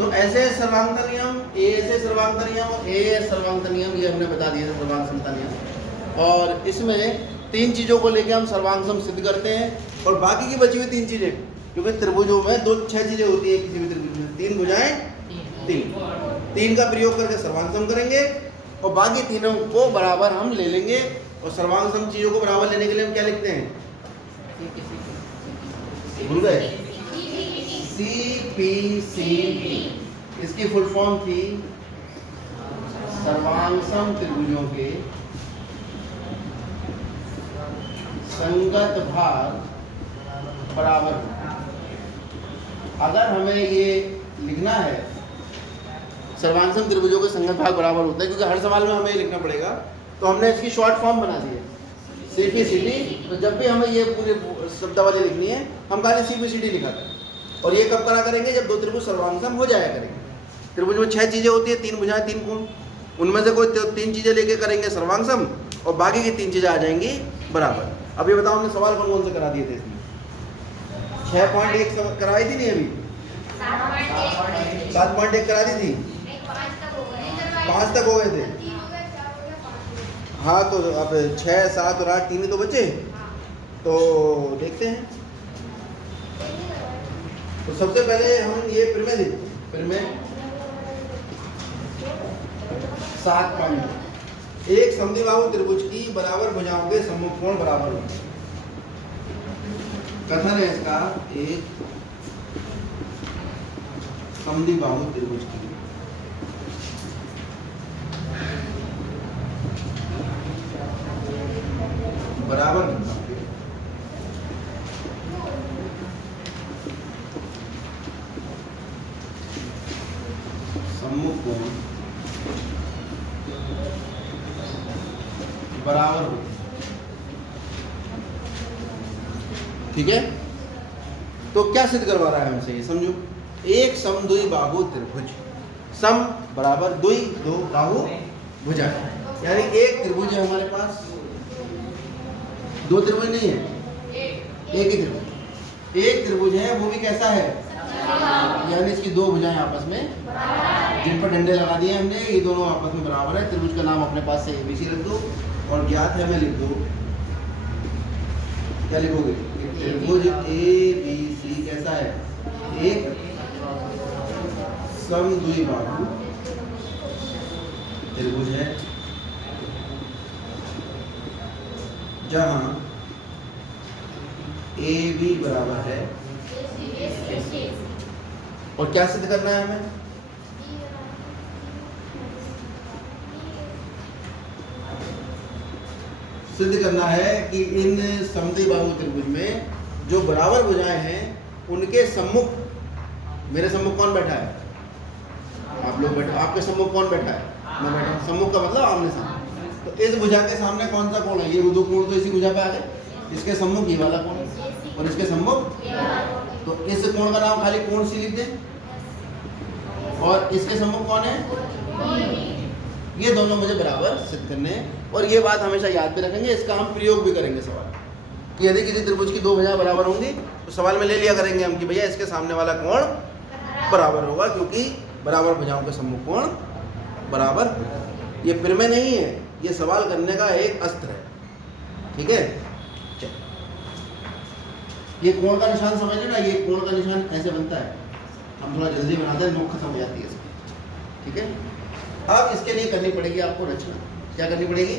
तो ऐसे सर्वांतर नियम, ए से सर्वांतर नियम और ए सर्वांतर नियम, ये हमने बता दिए थे सर्वांग समता नियम। और इसमें तीन चीज़ों को लेके हम सर्वांग सम सिद्ध करते हैं, और बाकी की बची हुई तीन चीज़ें, क्योंकि त्रिभुजों में छह चीज़ें होती है किसी भी त्रिभुज में, तीन भुजाएं, तीन का प्रयोग करके सर्वांग सम करेंगे, और बाकी तीनों को बराबर हम ले लेंगे। और सर्वांग सम चीज़ों को बराबर लेने के लिए हम क्या लिखते हैं, भूल गए, CPCP। इसकी फुल फॉर्म थी सर्वांग सम त्रिभुजों के संगत भाग बराबर। अगर हमें ये लिखना है सर्वांग सम त्रिभुजों के संगत भाग बराबर होता है, क्योंकि हर सवाल में हमें लिखना पड़ेगा, तो हमने इसकी शॉर्ट फॉर्म बना दी है CPCD। तो जब भी हमें ये पूरी शब्दावली लिखनी है, हम खाली CPCD लिखा करें। और ये कब करा करेंगे, जब दो त्रिभुज सर्वांग सम हो जाया करेंगे। त्रिभुज में छह चीज़ें होती है, तीन भुजाएं, तीन कोण, उनमें से कोई तीन चीज़ें लेके करेंगे सर्वांग सम, और बाकी की तीन चीज़ें आ जाएंगी बराबर। अब ये बताओ हमने सवाल कौन कौन से करा दिए थे इसमें? 6.1 कराई थी नहीं, अभी 7.1 करा दी थी, 5 तक हो गए थे। हाँ, तो अब 6, 7 और 8 तीन ही तो बचे, तो देखते हैं। तो सबसे पहले हम ये प्रमेय देखते हैं। प्रमेय 7.1, एक समद्विबाहु त्रिभुज की बराबर भुजाओं के सम्मुख कोण बराबर होते हैं। कथन है इसका, एक समद्विबाहु त्रिभुज की बराबर भुजाओं के सम्मुख कोण बराबर होते हैं। ठीक है, तो क्या सिद्ध करवा रहा है हमसे, ये समझो। एक समद्विबाहु त्रिभुज, सम बराबर द्वि, दो बाहु भुजा, यानी एक त्रिभुज है हमारे पास, दो त्रिभुज नहीं है, एक ही त्रिभुज। एक त्रिभुज है, वो भी कैसा है, यानी इसकी दो भुजाएं आपस में, जिन पर डंडे लगा दिए हमने, ये दोनों आपस में बराबर है। त्रिभुज का नाम अपने पास से ABC रख दो, और ज्ञात है मैं लिख दो। क्या लिखोगे, त्रिभुज ABC कैसा है, एक समद्विबाहु त्रिभुज है, जहां AB बराबर है। और क्या सिद्ध करना है हमें, सिद्ध करना है कि इन समद्विबाहु त्रिभुज में जो बराबर भुजाएं हैं, उनके सम्मुख, मेरे सम्मुख कौन बैठा है, आप लोग बैठे, आपके सम्मुख कौन बैठा है, मैं बैठा हूं। सम्मुख का मतलब आमने सामने। तो इस भुजा के सामने कौन सा कोण है, ये दो कोण तो इसी भुजा पे आ गए, इसके सम्मुख ये वाला कोण है, और इसके सम्मुख, तो इस कोण का नाम खाली कोण सी लिख दें, और इसके सम्मुख कौन है, ये दोनों मुझे बराबर सिद्ध करने हैं। और ये बात हमेशा याद भी रखेंगे, इसका हम प्रयोग भी करेंगे सवाल, कि यदि किसी त्रिभुज की दो भुजाएं बराबर होंगी, तो सवाल में ले लिया करेंगे हम कि भैया इसके सामने वाला कोण बराबर होगा, क्योंकि बराबर भुजाओं के सम्मुख कोण बराबर होगा। ये प्रमेय नहीं है, ये सवाल करने का एक अस्त्र है। ठीक है, ये कोण का निशान समझ लेना, ये कोण का निशान ऐसे बनता है, हम थोड़ा जल्दी बनाते हैं, नोक खत्म हो जाती है इसकी। ठीक है, अब इसके लिए करनी पड़ेगी आपको रचना। क्या करनी पड़ेगी,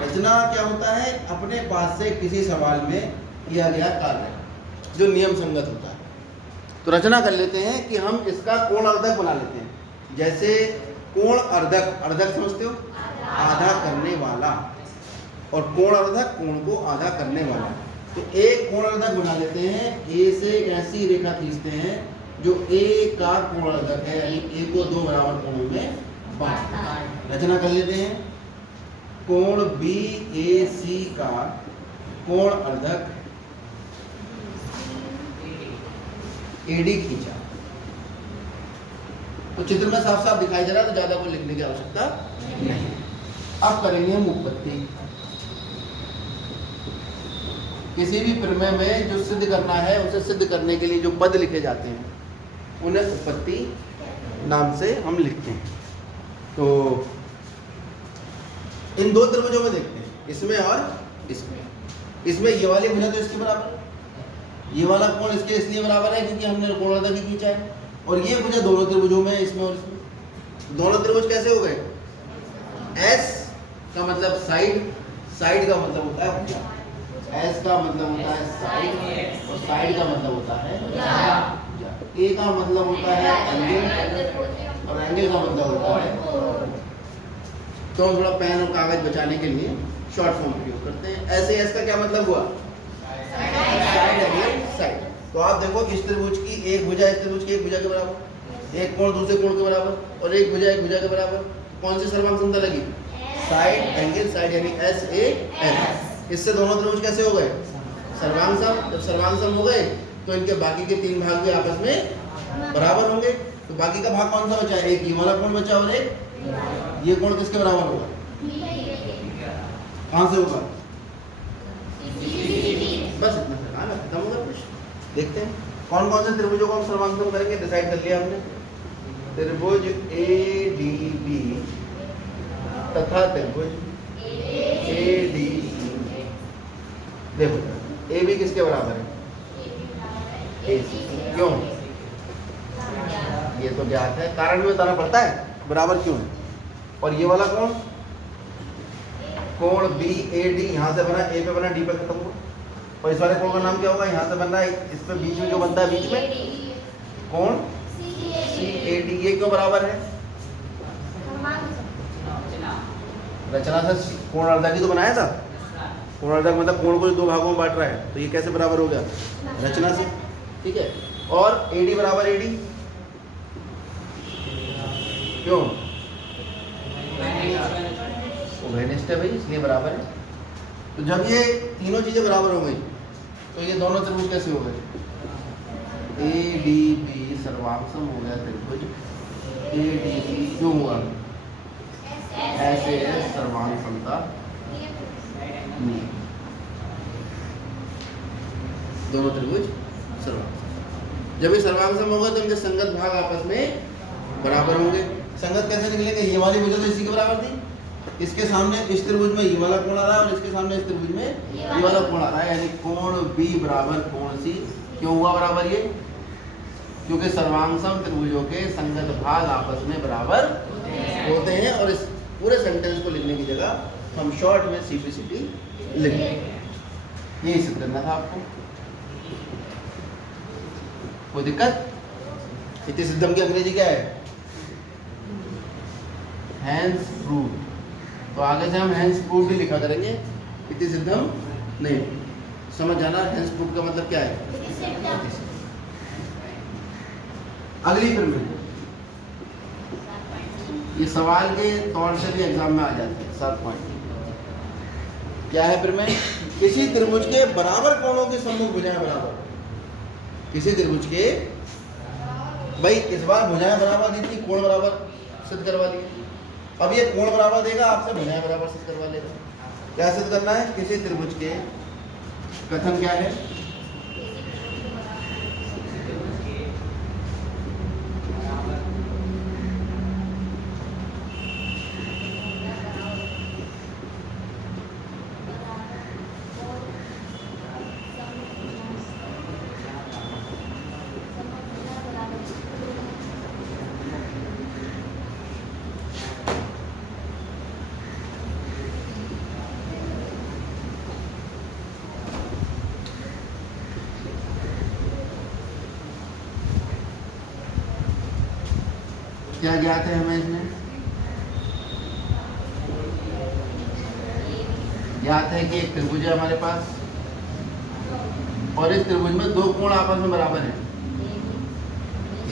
रचना क्या होता है, अपने पास से किसी सवाल में किया गया कार्य जो नियम संगत होता है। तो रचना कर लेते हैं कि हम इसका कोण अर्धक बना लेते हैं। जैसे कोण अर्धक, अर्धक समझते हो, आधा करने वाला, और कोण अर्धक कोण को आधा करने वाला। तो एक कोण अर्धक बना लेते हैं, ए से एक ऐसी रेखा खींचते हैं जो ए का कोण अर्धक है, यानी ए को दो बराबर कोणों में बांट। रचना कर लेते हैं, कोण BAC का कोण अर्धक AD खींचा। तो चित्र में साफ साफ दिखाई दे रहा है, तो ज्यादा कोई लिखने की आवश्यकता नहीं। अब करेंगे हम उत्पत्ति। किसी भी प्रमेय में जो सिद्ध करना है, उसे सिद्ध करने के लिए जो पद लिखे जाते हैं, उन्हें उत्पत्ति नाम से हम लिखते हैं। तो इन दो त्रिभुजों में देखते हैं, इसमें और इसमें ये वाली भुजा तो इसके बराबर, ये वाला कोण इसके इसलिए बराबर है क्योंकि हमने कोण की खींचा है, और ये भुजा दोनों त्रिभुजों में, इसमें और इसमें। दोनों त्रिभुज कैसे हो गए? एस का मतलब साइड, साइड का मतलब होता है भुजा, एस का मतलब होता है साइड, और साइड का मतलब होता है भुजा। ए का मतलब होता है एंगल, और एंगल का मतलब होता है। तो हम थोड़ा पेन और कागज बचाने के लिए शॉर्ट फॉर्म प्रयोग करते हैं। ऐसे एस का क्या मतलब हुआ? Side angle side. तो आप देखो इस त्रिभुज की एक भुजा इस त्रिभुज की एक भुजा के बराबर, एक कोण दूसरे कोण के बराबर, और एक भुजा के बराबर। कौन सी सर्वांग समता लगी? साइड एंगल साइड, यानी एस ए एस। इससे दोनों त्रिभुज कैसे हो गए? सर्वांग सम। जब सर्वांग सम हो गए तो इनके बाकी के तीन भाग भी आपस में बराबर होंगे। तो बाकी का भाग कौन सा बचा? एक ये वाला कोण बचा, और एक ये कोण किसके बराबर होगा? कहां से होगा? बस इतना सा खत्म होगा प्रश्न। देखते हैं कौन कौन से त्रिभुजों को हम सर्वांग करेंगे। डिसाइड कर लिया हमने, त्रिभुज ए डी बी तथा त्रिभुज ए डी सी। देखो ए बी किसके बराबर है? ए सी। क्यों? ये तो ज्ञात है, कारण भी बताना पड़ता है बराबर क्यों है। और ये वाला कोण, कोण बी ए डी, यहाँ से बना ए पे बना डी पे खत्म हुआ। और इस वाले कोण का नाम क्या होगा? यहाँ से बन रहा है, इस पे बीच में जो बनता है बीच में कोण सी ए डी। ये क्यों बराबर है? रचना से कोण अर्धा की तो बनाया था। कोण अर्धा मतलब कोण को दो भागों में बांट रहा है, तो ये कैसे बराबर हो गया? रचना से। ठीक है। और ए डी बराबर ए डी क्यों? उभयनिष्ठ है भाई, इसलिए बराबर है। तो जब ये तीनों चीजें बराबर हो गई तो ये दोनों त्रिभुज कैसे हो गए? ए डी बी सर्वांग हो गया त्रिभुज ए डी सी। क्यों हुआ? ऐसे सर्वांग समता नहीं, दोनों त्रिभुज सर्वांग। जब ये सर्वांग सम होगा तो इनके संगत भाग आपस में बराबर होंगे। संगत कैसे निकलेंगे? ये वाली भुजा तो इसी के बराबर थी, इसके सामने इस त्रिभुज में ये वाला कोण आ रहा है, और इसके सामने इस त्रिभुज में ये वाला कोण आ रहा है, यानी कोण बी बराबर कोण सी। क्यों हुआ बराबर? ये क्योंकि सर्वांगसम त्रिभुजों के संगत भाग आपस में बराबर होते हैं। और इस पूरे सेंटेंस को लिखने की जगह हम शॉर्ट में सीपीसीटी लिख देंगे। यही सिद्ध करना था आपको। कोई दिक्कत? इति सिद्धम की अंग्रेजी क्या है? Hence proved. तो आगे से हम हैंस प्रूव्ड ही लिखा करेंगे, इति सिद्धम नहीं। समझ जाना हैंस प्रूव्ड का मतलब क्या है। अगली फिर में ये सवाल के तौर से भी एग्जाम में आ जाते हैं। 7 पॉइंट क्या है फिर में? किसी त्रिभुज के बराबर कोणों के सम्मुख भुजाएं बराबर। किसी त्रिभुज के, भाई इस बार भुजाएं बराबर दी थी, कोण बराबर सिद्ध करवा लिए। अब ये कोण बराबर देगा, आपसे भुजाएं बराबर सिद्ध करवा लेगा। क्या सिद्ध करना है? किसी त्रिभुज के कथन क्या है? क्या ज्ञात है हमें इसमें? ज्ञात है कि एक त्रिभुज है हमारे पास, और इस त्रिभुज में दो कोण आपस में बराबर हैं।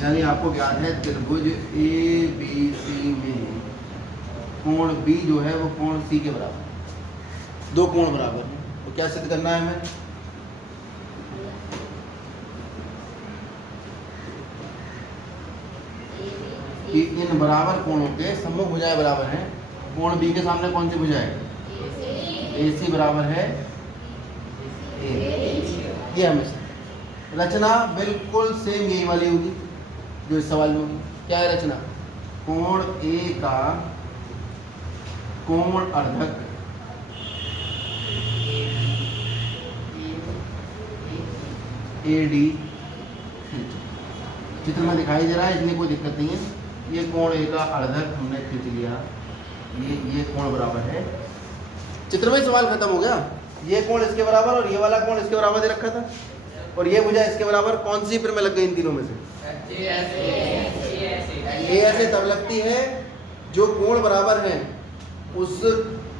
यानी आपको ज्ञात है त्रिभुज ए बी सी में कोण बी जो है वो कोण सी के बराबर, दो कोण बराबर हैं। तो क्या सिद्ध करना है हमें? कि इन बराबर कोणों के सम्मुख भुजाएं बराबर हैं। कोण बी के सामने कौन सी भुजा है? ए सी बराबर है ए। ये हमेशा रचना बिल्कुल सेम यही वाली होगी। जो इस सवाल में होगी। क्या है रचना? कोण ए का कोण अर्धक AD, चित्र में दिखाई दे रहा है, इसलिए कोई दिक्कत नहीं है। ये कोण ए का अर्धक हमने खींच लिया, ये कोण बराबर है। चित्र में सवाल खत्म हो गया। ये कोण इसके बराबर और ये वाला कोण इसके बराबर दे रखा था, और ये भुजा इसके बराबर। कौन सी फिर में लग गई इन तीनों में से? ए ऐसे तब लगती है जो कोण बराबर है, उस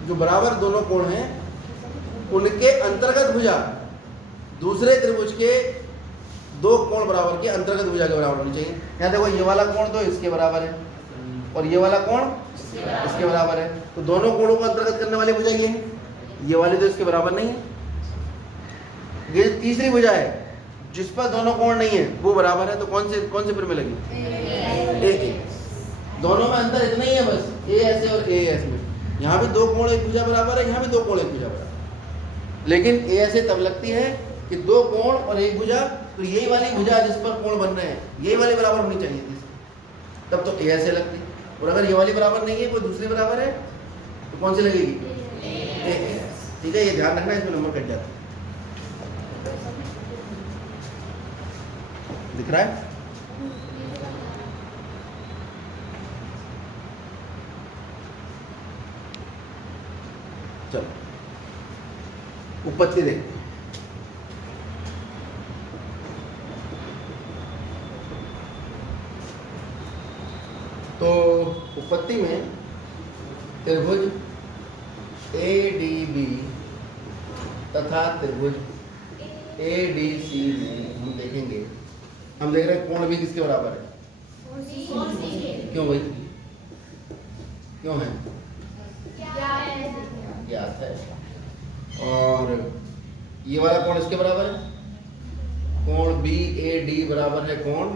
जो बराबर दोनों कोण हैं उनके अंतर्गत भुजा दूसरे त्रिभुज के दो कोण बराबर की अंतर्गत भुजा के बराबर होनी चाहिए। यहाँ देखो, ये वाला कोण तो इसके बराबर है और ये वाला कोण इसके बराबर है, तो दोनों कोणों को अंतर्गत करने वाली भुजा ये है। ये वाली तो इसके बराबर नहीं है। ये तीसरी भुजा है जिस पर दोनों कोण नहीं है, वो बराबर है, तो कौन से फिर में लगी? ए। दोनों में अंतर इतना ही है बस, ए ऐसे और ए ऐसे में। यहाँ भी दो कोण एक भुजा बराबर है, यहाँ भी दो कोण एक भुजा बराबर, लेकिन ए ऐसे तब लगती है कि दो कोण और एक भुजा, तो यही वाली भुजा जिस पर कोण बन रहे हैं यही वाली बराबर होनी चाहिए थी, तब तो ए ऐसे लगती। और अगर ये वाली बराबर नहीं है, कोई दूसरी बराबर है, तो कौन सी लगेगी? ए। ठीक है, ये ध्यान रखना, इसमें नंबर कट जाता है। दिख रहा है? चलो उपपत्ति देखते हैं। तो उपपत्ति में त्रिभुज ADB तथा त्रिभुज ADC में हम देखेंगे, हम देख रहे हैं कोण भी किसके बराबर है? क्यों भाई, क्यों है? ज्ञात है। और ये वाला कोण इसके बराबर है, कोण BAD बराबर है कोण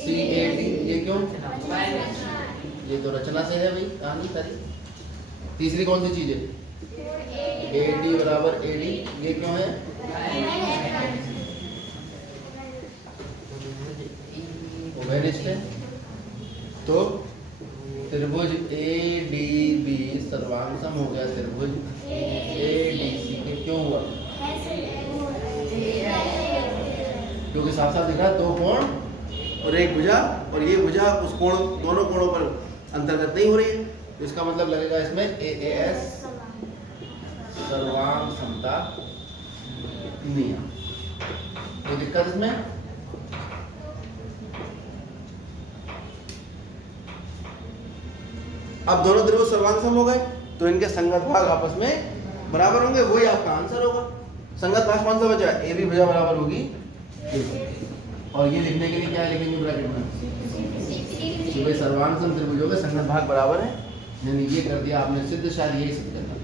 CAD। ये क्यों? ये तो रचना से है भाई, कहानी सारी। तीसरी कौन सी चीज है? AD बराबर AD। ये क्यों है? उभयनिष्ठ है। तो त्रिभुज ADB सर्वांग सम हो गया त्रिभुज ADC के। क्यों हुआ? क्योंकि साफ साफ दिखा दो कोण और एक भुजा, और ये भुजा उस कोण दोनों कोणों पर अंतर्गत नहीं हो रही है, तो इसका मतलब लगेगा इसमें AAS सर्वांग समता नियम। कोई दिक्कत इसमें? अब दोनों त्रिभुज सर्वांग सम हो गए, तो इनके संगत भाग आपस में बराबर होंगे, वही आपका आंसर होगा। संगत भाग कौन सा बचा? AB भुजा बराबर होगी, और ये लिखने के लिए क्या लिखेंगे ब्रैकेट में? कि भाई सर्वांग सम त्रिभुजों के संगत भाग बराबर है। यानी ये कर दिया आपने सिद्ध, शायद यही सिद्ध करना,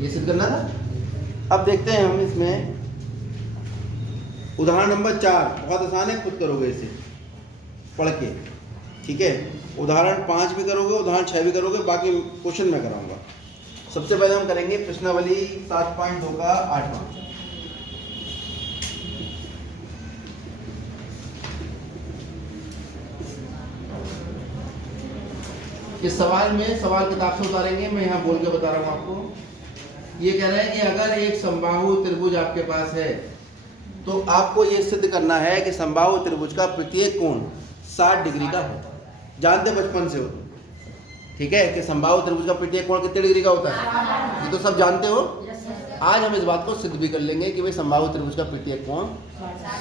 ये सिद्ध करना था। अब देखते हैं हम इसमें उदाहरण नंबर 4, बहुत आसान है, खुद करोगे इसे पढ़ के। ठीक है, उदाहरण 5 भी करोगे, उदाहरण 6 भी करोगे, बाकी क्वेश्चन मैं कराऊंगा। सबसे पहले हम करेंगे प्रश्नावली 7.2 का 8वां। इस सवाल में सवाल किताब से उतारेंगे, मैं यहाँ बोल के बता रहा हूँ आपको। ये कह रहा है कि अगर एक समबाहु त्रिभुज आपके पास है, तो आपको ये सिद्ध करना है कि समबाहु त्रिभुज का प्रत्येक कोण 60 डिग्री का है। जानते बचपन से हो, ठीक है, कि समबाहु त्रिभुज का प्रत्येक कोण कितने डिग्री का होता है? ये तो सब जानते हो। आज हम इस बात को सिद्ध भी कर लेंगे कि भाई समबाहु त्रिभुज का प्रत्येक कोण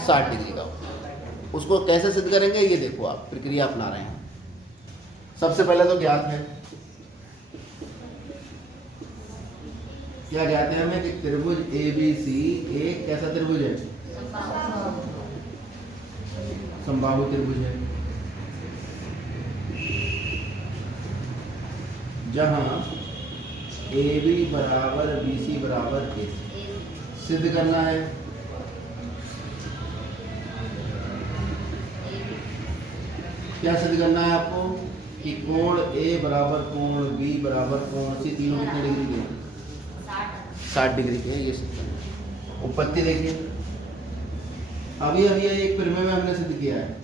60 डिग्री का होता है। उसको कैसे सिद्ध करेंगे, ये देखो आप प्रक्रिया अपना रहे हैं। सबसे पहले तो ज्ञात है, क्या ज्ञात है हमें कि त्रिभुज ABC एक कैसा त्रिभुज है? समबाहु त्रिभुज है, जहां AB बराबर BC बराबर AC सिद्ध करना है। क्या सिद्ध करना है आपको? कि कोण A बराबर कोण B बराबर कोण C तीनों कितने डिग्री के? 60 डिग्री के। ये सिद्ध करना है। उपपत्ति देखिए, अभी अभी एक परिमेय में हमने सिद्ध किया है,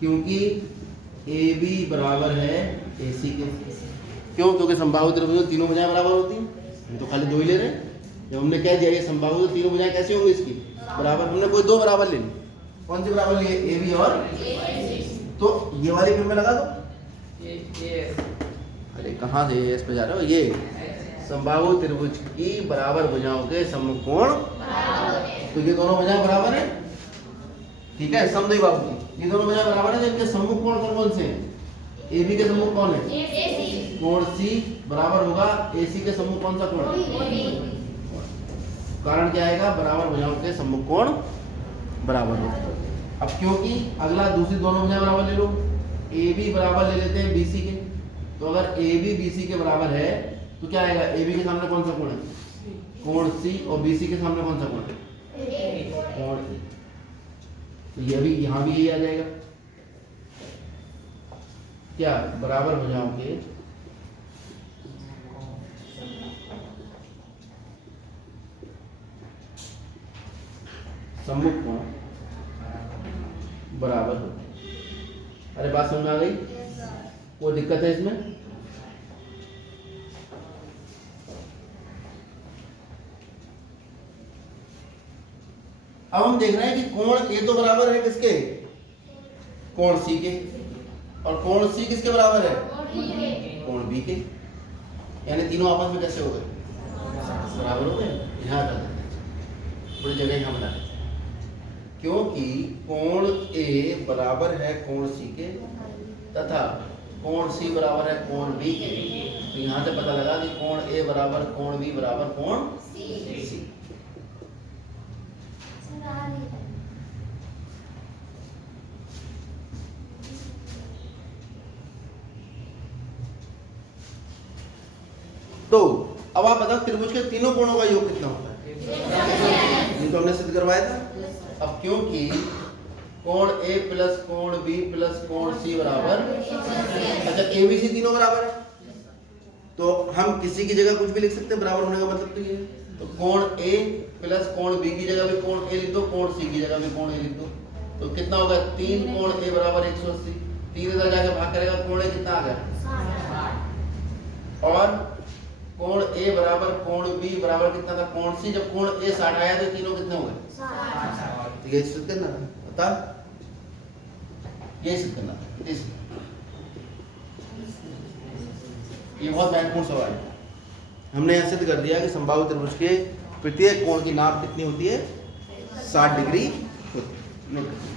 क्योंकि ए बी बराबर है ए सी के। क्यों? क्योंकि संभाव्य त्रिभुज में तीनों भुजाएं बराबर होती हैं, हम तो खाली दो ही ले रहे हैं। जब हमने कह दिया ये संभाव्य तो तीनों भुजाएं कैसे होंगी इसकी बराबर, हमने कोई दो बराबर ले ली। कौन सी बराबर लिए? ए बी और तो ये वाली परिमेय लगा दो। अरे कहाँ से एस पे जा रहे हो? ये संभाव्य त्रिभुज की बराबर भुजाओं के सम्मुख कोण, तो ये दोनों भुजाएं बराबर है, ठीक है, समद्वि बाहु की ये दोनों भुजाएं बराबर है, तो इनके सम्मुख कोण कौन कौन से हैं? ए बी के सम्मुख कौन है? कोण सी बराबर होगा ए सी के सम्मुख कौन सा कोण? कारण क्या आएगा? बराबर भुजाओं के सम्मुख कोण बराबर होगा। अब क्योंकि अगला दूसरी दोनों भुजाएं बराबर ले लो, ए बी बराबर ले लेते हैं बी सी के, तो अगर ए बी बी सी के बराबर है तो क्या आएगा? ए बी के सामने कौन सा कोण है? कोण सी, और बी सी के सामने कौन सा कोण है? कोण ए। तो ये भी यहाँ भी यही आ जाएगा, क्या? बराबर भुजाओं के सम्मुख कोण बराबर होते हैं। अरे बात समझ में आ गई? कोई दिक्कत है इसमें? अब हम देख रहे हैं कि कोण ए तो बराबर है किसके? कोण सी के, और कोण सी किसके बराबर है? कोण बी के। यानी तीनों आपस में कैसे हो गए? बराबर हो गए। यहाँ कर देते हैं, पूरी जगह यहाँ बना देते हैं, क्योंकि कोण ए बराबर है कोण सी के तथा कोण सी बराबर है कोण बी के। तो यहाँ से पता लगा कि कोण ए बराबर कोण बी बराबर कोण सी। तो अब आप बताओ त्रिभुज के तीनों कोणों का योग कितना होता है? ये तो हमने सिद्ध करवाया था। अब क्योंकि कोण ए प्लस कोण बी प्लस कोण सी बराबर, अच्छा ए बी सी तीनों बराबर है, तो हम किसी की जगह कुछ भी लिख सकते हैं, बराबर होने का मतलब तो ये है। तो कोण ए प्लस कोण बी की जगह भी कोण ए लिख दो, कोण सी की जगह भी कोण ए लिख दो, तो कितना होगा? 3 कोण ए बराबर 180। 3 इधर जाके भाग करेगा, कोण ए कितना आ गया? और कोण ए बराबर कोण बी बराबर कितना था? कोण सी। जब कोण ए 60 आया तो तीनों कितने हो गए? 60। ये सिद्ध करना था, बता, ये सिद्ध करना था। ये बहुत महत्वपूर्ण सवाल है। हमने यह सिद्ध कर दिया कि संभाव्य त्रिभुज के प्रत्येक कोण की नाप कितनी होती है? 60 डिग्री होती है।